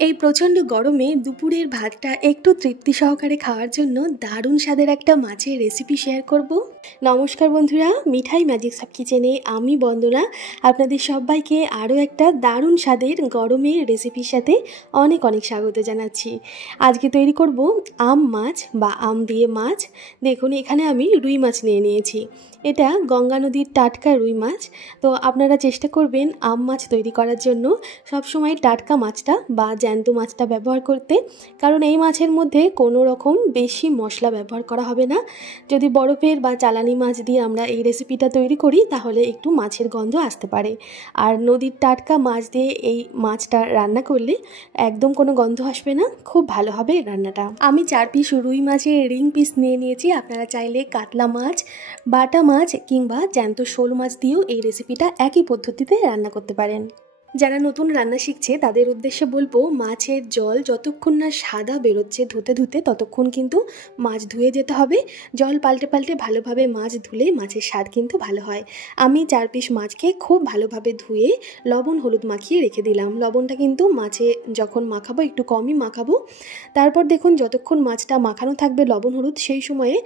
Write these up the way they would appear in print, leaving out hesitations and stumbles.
এই প্রচণ্ড গরমে দুপুরের ভাতটা একটু তৃপ্তি সহকারে খাওয়ার জন্য দারুণ স্বাদের একটা মাছের রেসিপি শেয়ার করব। নমস্কার বন্ধুরা, মিঠাই ম্যাজিক সব কিচেনে আমি বন্দনা আপনাদের সবাইকে আরও একটা দারুণ স্বাদের গরমের রেসিপির সাথে অনেক অনেক স্বাগত জানাচ্ছি। আজকে তৈরি করব আম মাছ বা আম দিয়ে মাছ। দেখুন এখানে আমি রুই মাছ নিয়ে নিয়েছি। এটা গঙ্গা নদীর টাটকা রুই মাছ। তো আপনারা চেষ্টা করবেন আম মাছ তৈরি করার জন্য সবসময় টাটকা মাছটা বা জ্যান্ত মাছটা ব্যবহার করতে, কারণ এই মাছের মধ্যে কোনো রকম বেশি মশলা ব্যবহার করা হবে না। যদি বরফের বা চালানি মাছ দিয়ে আমরা এই রেসিপিটা তৈরি করি তাহলে একটু মাছের গন্ধ আসতে পারে, আর নদীর টাটকা মাছ দিয়ে এই মাছটা রান্না করলে একদম কোনো গন্ধ আসবে না, খুব ভালো হবে রান্নাটা। আমি 4 পিস রুই মাছের রিং পিস নিয়ে নিয়েছি। আপনারা চাইলে কাতলা মাছ, বাটা মাছ কিংবা জ্যান্ত শোল মাছ দিয়েও এই রেসিপিটা একই পদ্ধতিতে রান্না করতে পারেন। যারা নতুন রান্না শিখছে তাদের উদ্দেশ্যে বলবো, মাছের জল যতক্ষণ না সাদা বেরোচ্ছে ধুতে ধুতে ততক্ষণ কিন্তু মাছ ধুয়ে যেতে হবে। জল পাল্টে পাল্টে ভালোভাবে মাছ ধুলে মাছের স্বাদ কিন্তু ভালো হয়। আমি 4 পিস মাছকে খুব ভালোভাবে ধুয়ে লবণ হলুদ মাখিয়ে রেখে দিলাম। লবণটা কিন্তু মাছে যখন মাখাবো একটু কমই মাখাবো। তারপর দেখুন যতক্ষণ মাছটা মাখানো থাকবে লবণ হলুদ, সেই সময়ে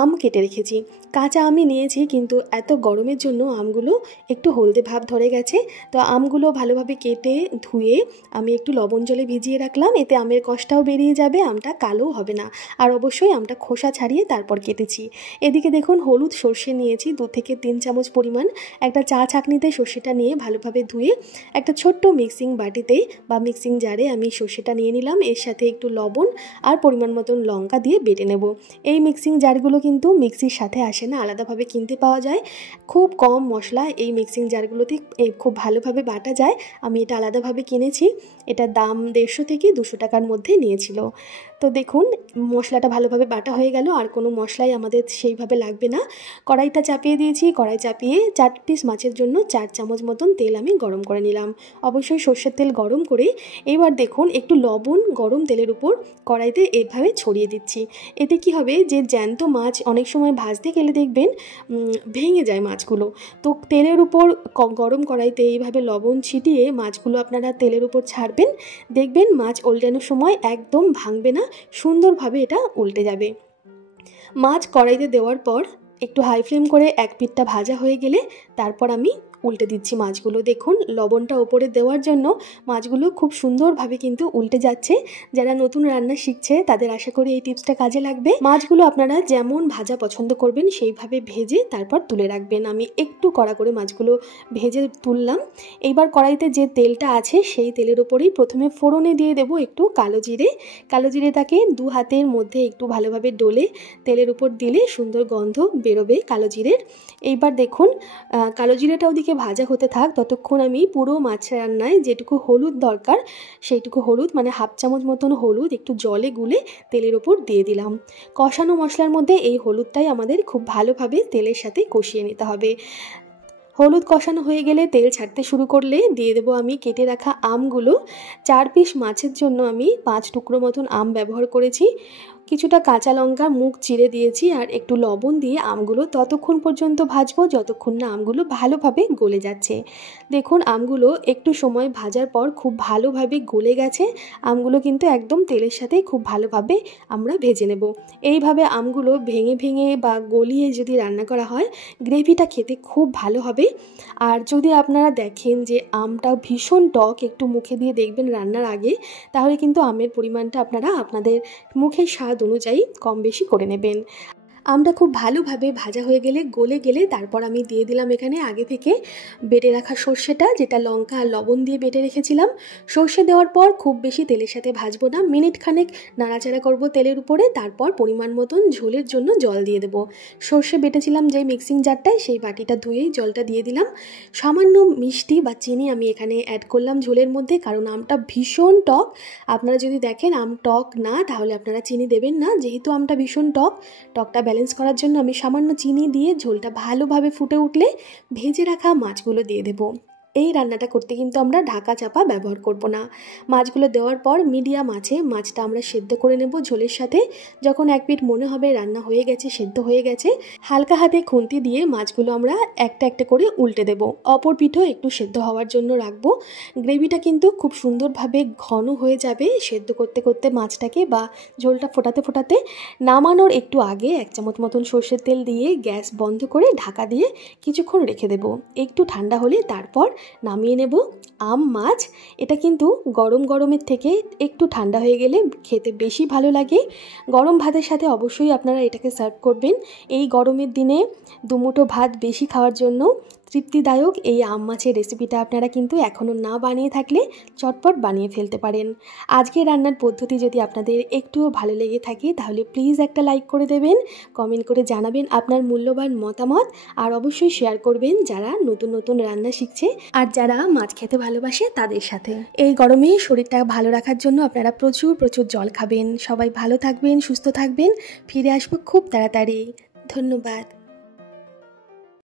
আম কেটে রেখেছি। কাঁচা আমি নিয়েছি, কিন্তু এত গরমের জন্য আমগুলো একটু হলদে ভাব ধরে গেছে। তো আমগুলো ভালোভাবে কেটে ধুয়ে আমি একটু লবণ জলে ভিজিয়ে রাখলাম। এতে আমের কষটাও বেরিয়ে যাবে, আমটা কালো হবে না। আর অবশ্যই আমটা খোসা ছাড়িয়ে তারপর কেটেছি। এদিকে দেখুন হলুদ সর্ষে নিয়েছি 2 থেকে 3 চামচ পরিমাণ। একটা চা ছাঁকনিতে সর্ষেটা নিয়ে ভালোভাবে ধুয়ে একটা ছোট্ট মিক্সিং বাটিতে বা মিক্সিং জারে আমি সর্ষেটা নিয়ে নিলাম। এর সাথে একটু লবণ আর পরিমাণ মতন লঙ্কা দিয়ে বেটে নেব। এই মিক্সিং জারগুলো কিন্তু মিক্সির সাথে আসে না, আলাদাভাবে কিনতে পাওয়া যায়। খুব কম মশলা এই মিক্সিং জারগুলোতে খুব ভালোভাবে বাটা যায়। আমি এটা আলাদাভাবে কিনেছি। এটার দাম 150 থেকে 200 টাকার মধ্যে নিয়েছিল। তো দেখুন মশলাটা ভালোভাবে বাটা হয়ে গেল, আর কোনো মশলাই আমাদের সেইভাবে লাগবে না। কড়াইটা চাপিয়ে দিয়েছি। কড়াই চাপিয়ে 4 পিস মাছের জন্য 4 চামচ মতন তেল আমি গরম করে নিলাম। অবশ্যই সর্ষের তেল গরম করে এবার দেখুন একটু লবণ গরম তেলের উপর কড়াইতে এইভাবে ছড়িয়ে দিচ্ছি। এতে কি হবে, যে জ্যান্ত মাছ অনেক সময় ভাজতে গেলে দেখবেন ভেঙে যায় মাছগুলো। তো তেলের উপর গরম কড়াইতে এইভাবে লবণ ছিটিয়ে মাছগুলো আপনারা তেলের উপর ছাড়বেন, দেখবেন মাছ উল্টানোর সময় একদম ভাঙবে না, সুন্দরভাবে এটা উল্টে যাবে। মাছ কড়াইতে দেওয়ার পর একটু হাই ফ্লেম করে এক পিঠটা ভাজা হয়ে গেলে তারপর আমি উল্টে দিচ্ছি মাছগুলো। দেখুন লবণটা ওপরে দেওয়ার জন্য মাছগুলো খুব সুন্দরভাবে কিন্তু উল্টে যাচ্ছে। যারা নতুন রান্না শিখছে তাদের আশা করি এই টিপসটা কাজে লাগবে। মাছগুলো আপনারা যেমন ভাজা পছন্দ করবেন সেইভাবে ভেজে তারপর তুলে রাখবেন। আমি একটু কড়া করে মাছগুলো ভেজে তুললাম। এইবার কড়াইতে যে তেলটা আছে সেই তেলের উপরেই প্রথমে ফোড়নে দিয়ে দেবো একটু কালো জিরে। কালো জিরেটাকে 2 হাতের মধ্যে একটু ভালোভাবে ডলে তেলের উপর দিলে সুন্দর গন্ধ বেরোবে কালো জিরের। এইবার দেখুন কালো জিরেটা ওদিকে ভাজা হতে থাক, ততক্ষণ আমি পুরো মাছ রান্নায় যেটুকু হলুদ দরকার সেইটুকু হলুদ, মানে হাফ চামচ মতন হলুদ একটু জলে গুলে তেলের ওপর দিয়ে দিলাম। কষানো মশলার মধ্যে এই হলুদটাই আমাদের খুব ভালোভাবে তেলের সাথে কষিয়ে নিতে হবে। হলুদ কষানো হয়ে গেলে তেল ছাড়তে শুরু করলে দিয়ে দেবো আমি কেটে রাখা আমগুলো। 4 পিস মাছের জন্য আমি 5 টুকরো মতন আম ব্যবহার করেছি। কিছুটা কাঁচা লঙ্কা মুখ চিড়ে দিয়েছি আর একটু লবণ দিয়ে আমগুলো ততক্ষণ পর্যন্ত ভাজবো যতক্ষণ না আমগুলো ভালোভাবে গলে যাচ্ছে। দেখুন আমগুলো একটু সময় ভাজার পর খুব ভালোভাবে গলে গেছে। আমগুলো কিন্তু একদম তেলের সাথে খুব ভালোভাবে আমরা ভেজে নেব। এইভাবে আমগুলো ভেঙে ভেঙে বা গলিয়ে যদি রান্না করা হয় গ্রেভিটা খেতে খুব ভালো হবে। আর যদি আপনারা দেখেন যে আমটা ভীষণ টক, একটু মুখে দিয়ে দেখবেন রান্নার আগে, তাহলে কিন্তু আমের পরিমাণটা আপনারা আপনাদের মুখের স্বাদ অনুযায়ী কম বেশি করে নেবেন। আমটা খুব ভালোভাবে ভাজা হয়ে গেলে গলে গেলে তারপর আমি দিয়ে দিলাম এখানে আগে থেকে বেটে রাখা সর্ষেটা, যেটা লঙ্কা আর লবণ দিয়ে বেটে রেখেছিলাম। সর্ষে দেওয়ার পর খুব বেশি তেলের সাথে ভাজবো না, মিনিট খানেক নাড়াচাড়া করব তেলের উপরে। তারপর পরিমাণ মতন ঝোলের জন্য জল দিয়ে দেবো। সর্ষে বেটেছিলাম যে মিক্সিং জারটায় সেই বাটিটা ধুয়েই জলটা দিয়ে দিলাম। সামান্য মিষ্টি বা চিনি আমি এখানে অ্যাড করলাম ঝোলের মধ্যে, কারণ আমটা ভীষণ টক। আপনারা যদি দেখেন আম টক না তাহলে আপনারা চিনি দেবেন না। যেহেতু আমটা ভীষণ টক, টকটা ব্যালেন্স করার জন্য আমি সামান্য চিনি দিয়ে ঝোলটা ভালোভাবে ফুটে উঠলে ভেজে রাখা মাছগুলো দিয়ে দেবো। এই রান্নাটা করতে কিন্তু আমরা ঢাকা চাপা ব্যবহার করব না। মাছগুলো দেওয়ার পর মিডিয়াম আছে মাছটা আমরা সেদ্ধ করে নেব ঝোলের সাথে। যখন এক পিঠ মনে হবে রান্না হয়ে গেছে, সেদ্ধ হয়ে গেছে, হালকা হাতে খুন্তি দিয়ে মাছগুলো আমরা একটা একটা করে উল্টে দেব। অপর পিঠও একটু সেদ্ধ হওয়ার জন্য রাখবো। গ্রেভিটা কিন্তু খুব সুন্দরভাবে ঘন হয়ে যাবে সেদ্ধ করতে করতে মাছটাকে, বা ঝোলটা ফোটাতে ফোটাতে। নামানোর একটু আগে 1 চামচ মতন সর্ষের তেল দিয়ে গ্যাস বন্ধ করে ঢাকা দিয়ে কিছুক্ষণ রেখে দেব। একটু ঠান্ডা হলে তারপর নামিয়ে নেব। আম মাছ এটা কিন্তু গরম গরমের থেকে একটু ঠান্ডা হয়ে গেলে খেতে বেশি ভালো লাগে। গরম ভাতের সাথে অবশ্যই আপনারা এটাকে সার্ভ করবেন। এই গরমের দিনে দুমুঠো ভাত বেশি খাওয়ার জন্য তৃপ্তিদায়ক এই আম মাছের রেসিপিটা আপনারা কিন্তু এখনও না বানিয়ে থাকলে চটপট বানিয়ে ফেলতে পারেন। আজকে রান্নার পদ্ধতি যদি আপনাদের একটুও ভালো লেগে থাকে তাহলে প্লিজ একটা লাইক করে দেবেন, কমেন্ট করে জানাবেন আপনার মূল্যবান মতামত, আর অবশ্যই শেয়ার করবেন যারা নতুন নতুন রান্না শিখছে আর যারা মাছ খেতে ভালোবাসে তাদের সাথে। এই গরমে শরীরটা ভালো রাখার জন্য আপনারা প্রচুর প্রচুর জল খাবেন। সবাই ভালো থাকবেন, সুস্থ থাকবেন। ফিরে আসবো খুব তাড়াতাড়ি। ধন্যবাদ।